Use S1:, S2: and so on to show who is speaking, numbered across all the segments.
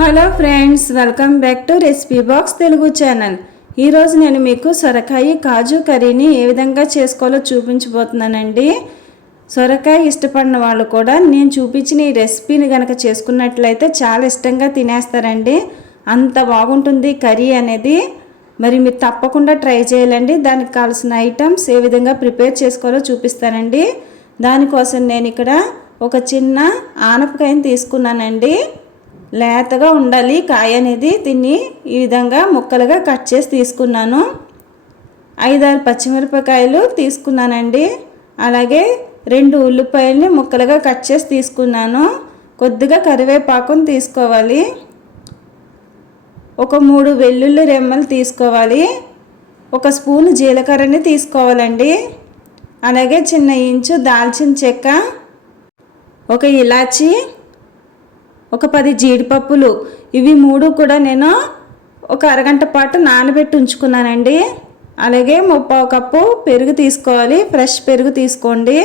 S1: Hello friends welcome back to recipe box Telugu channel. ఈరోజు నేను మీకు సొరకాయ కాజు కర్రీని ఏ విధంగా చేసుకోవాలో చూపించబోతున్నానండి. సొరకాయ ఇష్టపడిన వాళ్ళు కూడా నేను చూపించిన ఈ రెసిపీని కనుక చేసుకున్నట్లయితే చాలా ఇష్టంగా తినేస్తారండి. అంత బాగుంటుంది కర్రీ అనేది. మరి మీరు తప్పకుండా ట్రై చేయాలండి. దానికి కావాల్సిన ఐటమ్స్ ఏ విధంగా ప్రిపేర్ చేసుకోవాలో చూపిస్తానండి. దానికోసం నేను ఇక్కడ ఒక చిన్న ఆనపకాయని తీసుకున్నానండి. లేతగా ఉండాలి. కాయ అనేది తిని ఈ విధంగా ముక్కలుగా కట్ చేసి తీసుకున్నాను. ఐదారు పచ్చిమిరపకాయలు తీసుకున్నానండి. అలాగే రెండు ఉల్లిపాయలని ముక్కలుగా కట్ చేసి తీసుకున్నాను. కొద్దిగా కరివేపాకుని తీసుకోవాలి. ఒక మూడు వెల్లుల్లి రెమ్మలు తీసుకోవాలి. ఒక స్పూన్ జీలకర్రని తీసుకోవాలండి. అలాగే చిన్న ఇంచు దాల్చిన చెక్క ఒక ఇలాచి ఒక పది జీడిపప్పులు. ఇవి మూడు కూడా నేను ఒక అరగంట పాటు నానబెట్టి ఉంచుకున్నానండి. అలాగే ముప్పావు కప్పు పెరుగు తీసుకోవాలి. ఫ్రెష్ పెరుగు తీసుకోండి.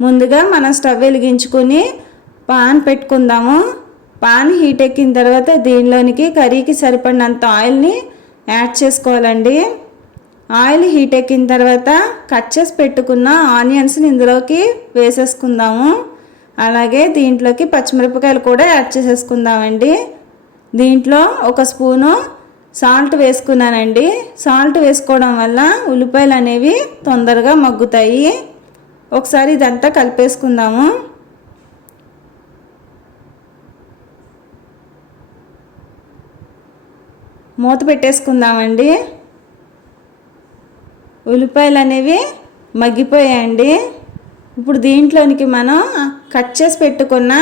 S1: ముందుగా మనం స్టవ్ వెలిగించుకొని పాన్ పెట్టుకుందాము. పాన్ హీట్ ఎక్కిన తర్వాత దీనిలోనికి కర్రీకి సరిపడినంత ఆయిల్ని యాడ్ చేసుకోవాలండి. ఆయిల్ హీట్ ఎక్కిన తర్వాత కట్ చేసి పెట్టుకున్న ఆనియన్స్ని ఇందులోకి వేసేసుకుందాము. అలాగే దీంట్లోకి పచ్చిమిరపకాయలు కూడా యాడ్ చేసేసుకుందామండి. దీంట్లో ఒక స్పూను సాల్ట్ వేసుకున్నానండి. సాల్ట్ వేసుకోవడం వల్ల ఉల్లిపాయలు అనేవి తొందరగా మగ్గుతాయి. ఒకసారి ఇదంతా కలిపేసుకుందాము. మూత పెట్టేసుకుందామండి. ఉల్లిపాయలు అనేవి మగ్గిపోయాయండి. ఇప్పుడు దీంట్లోనికి మనం కట్ చేసి పెట్టుకున్న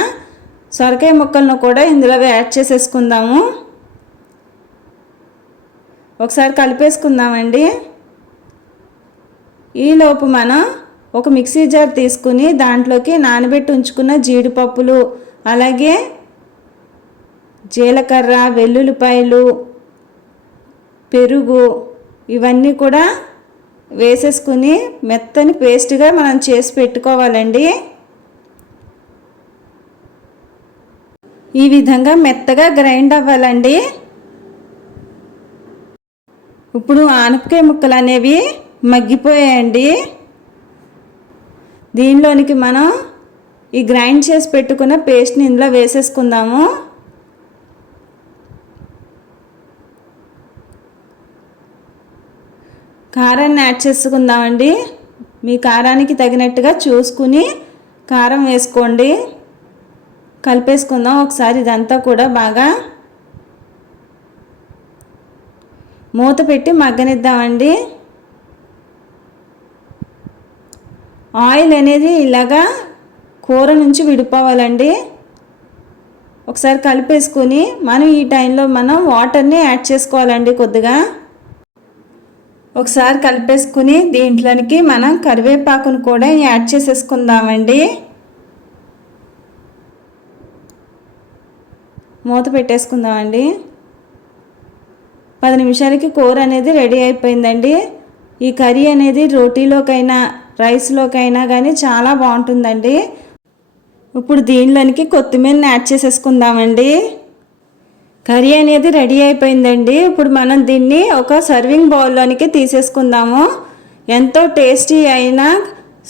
S1: సొరకాయ ముక్కలను కూడా ఇందులో యాడ్ చేసేసుకుందాము. ఒకసారి కలిపేసుకుందామండి. ఈలోపు మనం ఒక మిక్సీ జార్ తీసుకుని దాంట్లోకి నానబెట్టి ఉంచుకున్న జీడిపప్పులు అలాగే జీలకర్ర వెల్లుల్లిపాయలు పెరుగు ఇవన్నీ కూడా వేసేసుకుని మెత్తని పేస్ట్గా మనం చేసి పెట్టుకోవాలండి. ఈ విధంగా మెత్తగా గ్రైండ్ అవ్వాలండి. ఇప్పుడు ఆనపకాయ ముక్కలు అనేవి మగ్గిపోయాయండి. దీనిలోనికి మనం ఈ గ్రైండ్ చేసి పెట్టుకున్న పేస్ట్ని ఇందులో వేసేసుకుందాము. కారాన్ని యాడ్ చేసుకుందామండి. మీ కారానికి తగినట్టుగా చూసుకుని కారం వేసుకోండి. కలిపేసుకుందాం. ఒకసారి ఇదంతా కూడా బాగా మూత పెట్టి మగ్గనిద్దామండి. ఆయిల్ అనేది ఇలాగా కూర నుంచి విడిపోవాలండి. ఒకసారి కలిపేసుకుని మనం ఈ టైంలో మనం వాటర్ని యాడ్ చేసుకోవాలండి కొద్దిగా. ఒకసారి కలిపేసుకుని దీంట్లోనికి మనం కరివేపాకును కూడా యాడ్ చేసేసుకుందామండి. మూత పెట్టేసుకుందామండి. పది నిమిషాలకి కూర అనేది రెడీ అయిపోయిందండి. ఈ కర్రీ అనేది రోటీలోకైనా రైస్లోకైనా కానీ చాలా బాగుంటుందండి. ఇప్పుడు దీనిలోనికి కొత్తిమీరని యాడ్ చేసేసుకుందామండి. కర్రీ అనేది రెడీ అయిపోయిందండి. ఇప్పుడు మనం దీన్ని ఒక సర్వింగ్ బౌల్లోనికి తీసేసుకుందాము. ఎంతో టేస్టీ అయిన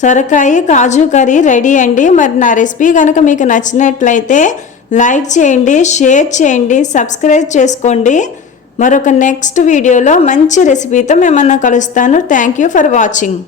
S1: సొరకాయ కాజు కర్రీ రెడీ అండి. మరి నా రెసిపీ కనుక మీకు నచ్చినట్లయితే లైక్ చేయండి షేర్ చేయండి సబ్స్క్రైబ్ చేసుకోండి. మరొక నెక్స్ట్ వీడియోలో మంచి రెసిపీతో మిమ్మల్ని కలుస్తాను. Thank you for watching